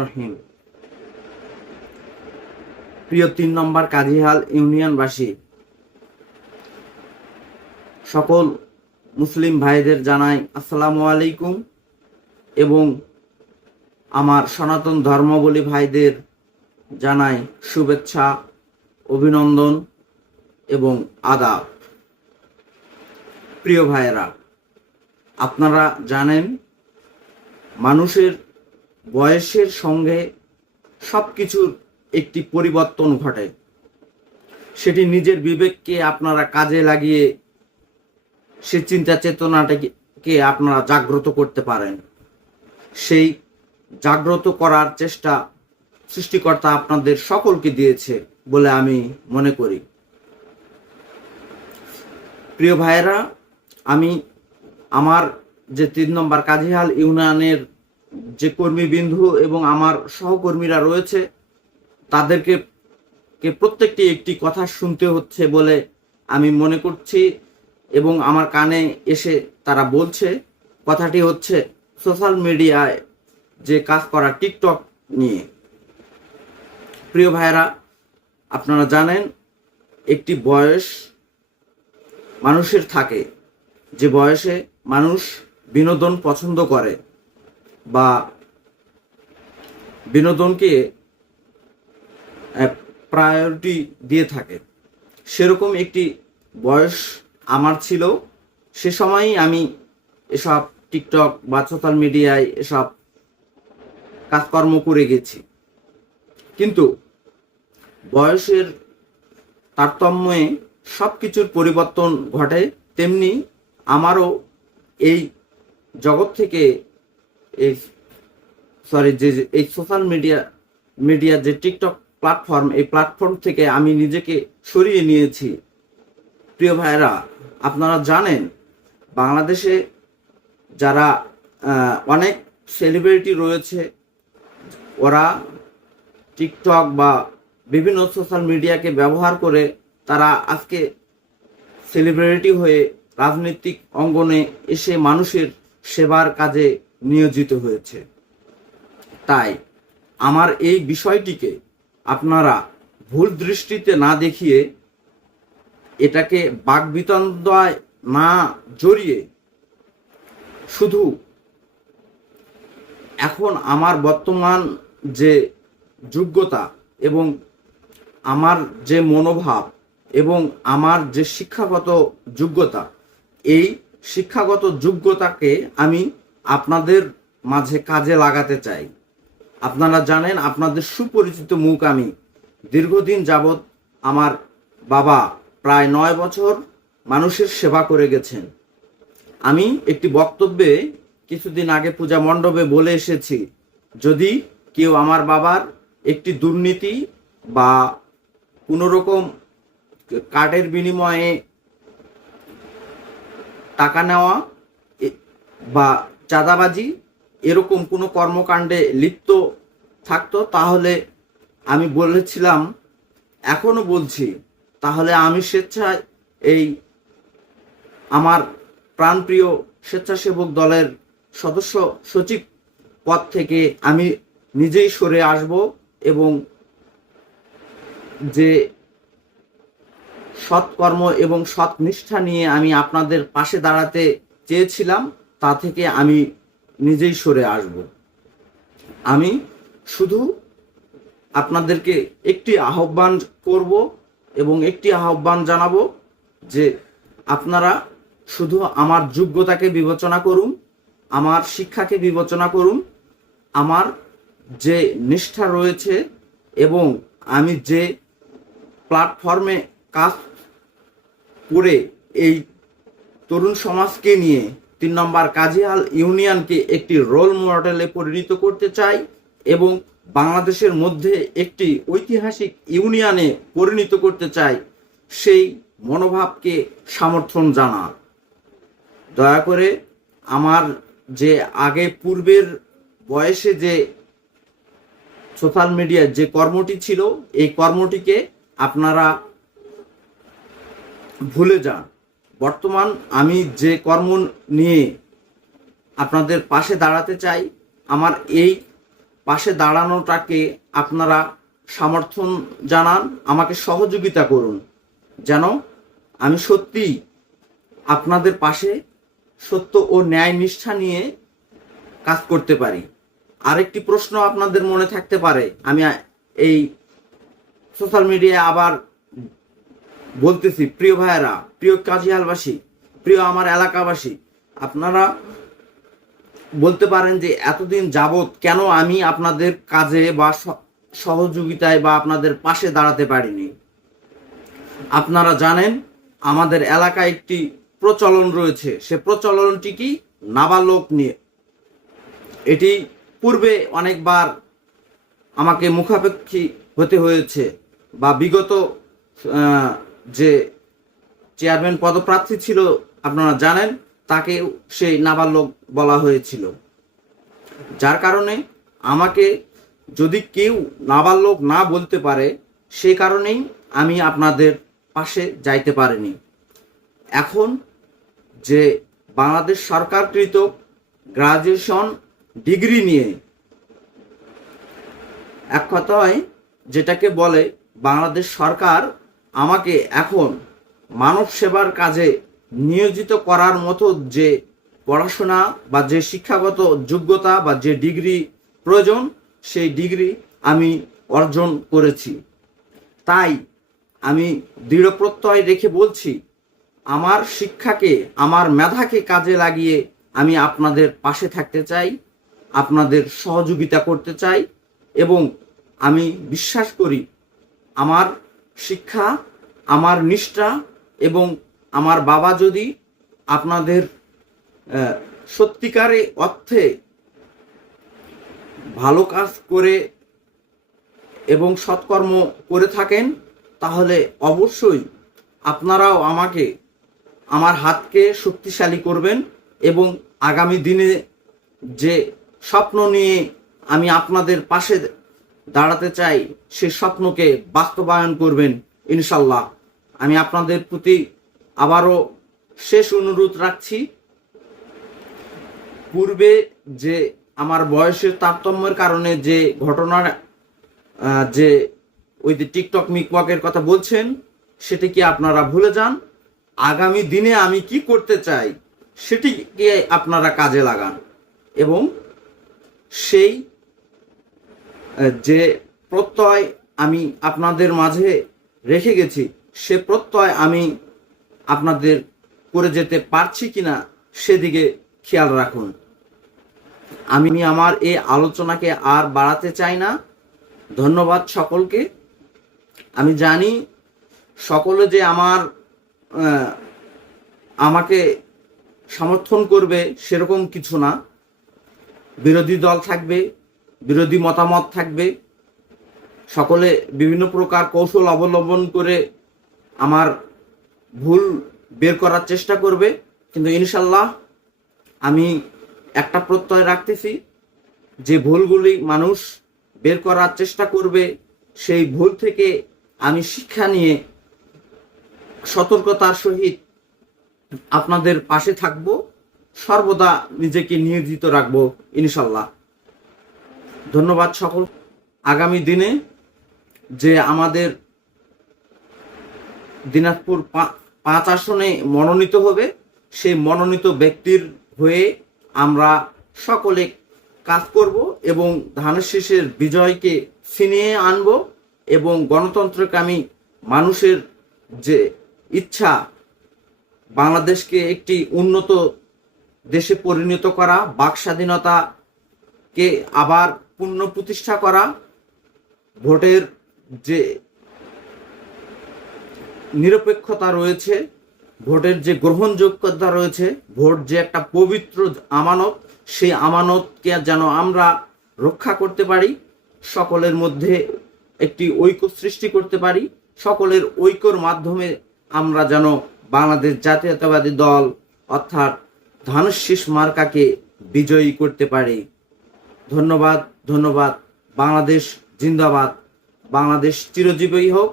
রহিম। প্রিয় তিন নম্বর ইউনিয়নবাসী, সকল মুসলিম ভাইদের জানাই আসসালামু আলাইকুম এবং আমার সনাতন ধর্মাবলী ভাইদের জানাই শুভেচ্ছা, অভিনন্দন এবং আদাব। প্রিয় ভাইয়েরা, আপনারা জানেন, মানুষের বয়সের সঙ্গে সব কিছুর একটি পরিবর্তন ঘটে। সেটি নিজের বিবেককে আপনারা কাজে লাগিয়ে সে চিন্তা চেতনাটাকে আপনারা জাগ্রত করতে পারেন। সেই জাগ্রত করার চেষ্টা সৃষ্টিকর্তা আপনাদের সকলকে দিয়েছে বলে আমি মনে করি। প্রিয় ভাইয়েরা, আমি আমার যে তিন নম্বর কাজিহাল ইউনিয়নের যে কর্মীবিন্দু এবং আমার সহকর্মীরা রয়েছে, তাদেরকে কে প্রত্যেকটি একটি কথা শুনতে হচ্ছে বলে আমি মনে করছি এবং আমার কানে এসে তারা বলছে। কথাটি হচ্ছে, সোশ্যাল মিডিয়ায় যে কাজ করা টিকটক নিয়ে। প্রিয় ভাইয়েরা, আপনারা জানেন, একটি বয়স মানুষের থাকে। যে বয়সে মানুষ বিনোদন পছন্দ করে বা বিনোদনকে প্রায়োরিটি দিয়ে থাকে। সেরকম একটি বয়স আমার ছিল। সে সময়ই আমি এসব টিকটক বা সোশ্যাল মিডিয়ায় এসব কাজকর্ম করে গেছি। কিন্তু বয়সের তারতম্যে সব কিছুর পরিবর্তন ঘটে, তেমনি আমারও এই জগৎ থেকে এই সরি যে এই সোশ্যাল মিডিয়া মিডিয়া যে টিকটক প্ল্যাটফর্ম এই প্ল্যাটফর্ম থেকে আমি নিজেকে সরিয়ে নিয়েছি। প্রিয় ভাইয়েরা, আপনারা জানেন, বাংলাদেশে যারা অনেক সেলিব্রিটি রয়েছে, ওরা টিকটক বা বিভিন্ন সোশ্যাল মিডিয়াকে ব্যবহার করে তারা আজকে সেলিব্রিটি হয়ে রাজনৈতিক অঙ্গনে এসে মানুষের সেবার কাজে নিয়োজিত হয়েছে। তাই আমার এই বিষয়টিকে আপনারা ভুল দৃষ্টিতে না দেখিয়ে এটাকে বাকবিতন্দায় না জড়িয়ে শুধু এখন আমার বর্তমান যে যোগ্যতা এবং আমার যে মনোভাব এবং আমার যে শিক্ষাগত যোগ্যতা, এই শিক্ষাগত যোগ্যতাকে আমি আপনাদের মাঝে কাজে লাগাতে চাই। আপনারা জানেন, আপনাদের সুপরিচিত মুখ আমি। দীর্ঘদিন যাবৎ আমার বাবা প্রায় নয় বছর মানুষের সেবা করে গেছেন। আমি একটি বক্তব্যে কিছুদিন আগে পূজা মণ্ডপে বলে এসেছি, যদি কেউ আমার বাবার একটি দুর্নীতি বা কোনো রকম কার্ডের বিনিময়ে টাকা নেওয়া বা চাঁদাবাজি, এরকম কোনো কর্মকাণ্ডে লিপ্ত থাকতো, তাহলে আমি বলেছিলাম, এখনও বলছি, তাহলে আমি স্বেচ্ছায় এই আমার প্রাণপ্রিয় স্বেচ্ছাসেবক দলের সদস্য সচিব পদ থেকে আমি নিজেই সরে আসব এবং যে সৎকর্ম এবং সৎ নিষ্ঠা নিয়ে আমি আপনাদের পাশে দাঁড়াতে চেয়েছিলাম তা থেকে আমি নিজেই সরে আসব। আমি শুধু আপনাদেরকে একটি আহ্বান করব এবং একটি আহ্বান জানাব যে আপনারা শুধু আমার যোগ্যতাকে বিবেচনা করুন, আমার শিক্ষাকে বিবেচনা করুন, আমার যে নিষ্ঠা রয়েছে এবং আমি যে প্ল্যাটফর্মে কাজ করে এই তরুণ সমাজকে নিয়ে তিন নম্বর কাজিহাল ইউনিয়নকে একটি রোল মডেলে পরিণত করতে চাই এবং বাংলাদেশের মধ্যে একটি ঐতিহাসিক ইউনিয়নে পরিণত করতে চাই সেই মনোভাবকে সমর্থন জানা দয়া করে আমার যে আগে পূর্বের বয়সে যে সোশ্যাল মিডিয়ার যে কর্মটি ছিল, এই কর্মটিকে আপনারা ভুলে যান। বর্তমান আমি যে কর্ম নিয়ে আপনাদের পাশে দাঁড়াতে চাই, আমার এই পাশে দাঁড়ানোটাকে আপনারা সমর্থন জানান, আমাকে সহযোগিতা করুন। যেন আমি সত্যি আপনাদের পাশে সত্য ও ন্যায় নিষ্ঠা নিয়ে কাজ করতে পারি। আরেকটি প্রশ্ন আপনাদের মনে থাকতে পারে, আমি এই সোশ্যাল মিডিয়ায় আবার বলতেছি, প্রিয় ভাইয়েরা, প্রিয় কাজিয়ালবাসী প্রিয় আমার এলাকাবাসী, আপনারা বলতে পারেন যে এতদিন যাবৎ কেন আমি আপনাদের কাজে বা সহযোগিতায় বা আপনাদের পাশে দাঁড়াতে পারিনি? আপনারা জানেন, আমাদের এলাকায় একটি প্রচলন রয়েছে। সে প্রচলনটি কি? নাবালক নিয়ে। এটি পূর্বে অনেকবার আমাকে মুখাপেক্ষী হতে হয়েছে বা বিগত যে চেয়ারম্যান পদপ্রার্থী ছিল, আপনারা জানেন, তাকে সেই নাবালক বলা হয়েছিল। যার কারণে আমাকে যদি কেউ নাবালক না বলতে পারে সেই কারণেই আমি আপনাদের পাশে যাইতে পারিনি। এখন যে বাংলাদেশ সরকারকৃত গ্রাজুয়েশন ডিগ্রি নিয়ে এক কথায় যেটাকে বলে বাংলাদেশ সরকার আমাকে এখন মানব সেবার কাজে নিয়োজিত করার মতো যে পড়াশোনা বা যে শিক্ষাগত যোগ্যতা বা যে ডিগ্রি প্রয়োজন, সেই ডিগ্রি আমি অর্জন করেছি। তাই আমি দৃঢ় প্রত্যয় রেখে বলছি, আমার শিক্ষাকে, আমার মেধাকে কাজে লাগিয়ে আমি আপনাদের পাশে থাকতে চাই, আপনাদের সহযোগিতা করতে চাই এবং আমি বিশ্বাস করি আমার শিক্ষা, আমার নিষ্ঠা এবং আমার বাবা যদি আপনাদের সত্যিকারে অর্থে ভালো কাজ করে এবং সৎকর্ম করে থাকেন, তাহলে অবশ্যই আপনারাও আমাকে, আমার হাতকে শক্তিশালী করবেন এবং আগামী দিনে যে স্বপ্ন নিয়ে আমি আপনাদের পাশে দাঁড়াতে চাই, সে স্বপ্নকে বাস্তবায়ন করবেন, ইনশাল্লাহ। আমি আপনাদের প্রতি আবারও শেষ অনুরোধ রাখছি। পূর্বে যে আমার বয়সের তারতম্যের কারণে যে ঘটনার যে ওই যে টিকটক মিকওয়াকের কথা বলছেন, সেটি কি আপনারা ভুলে যান? আগামী দিনে আমি কি করতে চাই, সেটিকে আপনারা কাজে লাগান। এবং সেই যে প্রত্যয় আমি আপনাদের মাঝে রেখে গেছি, সে প্রত্যয় আমি আপনাদের করে যেতে পারছি কিনা সেদিকে খেয়াল রাখুন। আমি আমার এই আলোচনাকে আর বাড়াতে চাই না। ধন্যবাদ সকলকে। আমি জানি সকলে যে আমার আমাকে সমর্থন করবে সেরকম কিছু না। বিরোধী দল থাকবে বিরোধী মতামত থাকবে। সকলে বিভিন্ন প্রকার কৌশল অবলম্বন করে আমার ভুল বের করার চেষ্টা করবে। কিন্তু ইনশাল্লাহ আমি একটা প্রত্যয় রাখতেছি, যে ভুলগুলি মানুষ বের করার চেষ্টা করবে, সেই ভুল থেকে আমি শিক্ষা নিয়ে সতর্কতার সহিত আপনাদের পাশে থাকব, সর্বদা নিজেকে নিয়োজিত রাখব ইনশাল্লাহ ধন্যবাদ সকল আগামী দিনে যে আমাদের দিনাজপুর পাঁচ আসনে মনোনীত হবে, সেই মনোনীত ব্যক্তির হয়ে আমরা সকলে কাজ করব এবং ধানের শীষের বিজয়কে ছিনিয়ে আনব এবং গণতন্ত্রকামী মানুষের যে ইচ্ছা, বাংলাদেশকে একটি উন্নত দেশে পরিণত করা, বাক স্বাধীনতাকে আবার পুনঃ প্রতিষ্ঠা করা ভোটের যে নিরপেক্ষতা রয়েছে, ভোটের যে গ্রহণযোগ্যতা রয়েছে, ভোট যে একটা পবিত্র আমানত, সেই আমানতকে যেন আমরা রক্ষা করতে পারি, সকলের মধ্যে একটি ঐক্য সৃষ্টি করতে পারি, সকলের ঐক্যর মাধ্যমে আমরা যেন বাংলাদেশ জাতীয়তাবাদী দল অর্থাৎ ধানুশীষ মার্কাকে বিজয়ী করতে পারি। ধন্যবাদ ধন্যবাদ বাংলাদেশ জিন্দাবাদ বাংলাদেশ চিরজীবী হোক।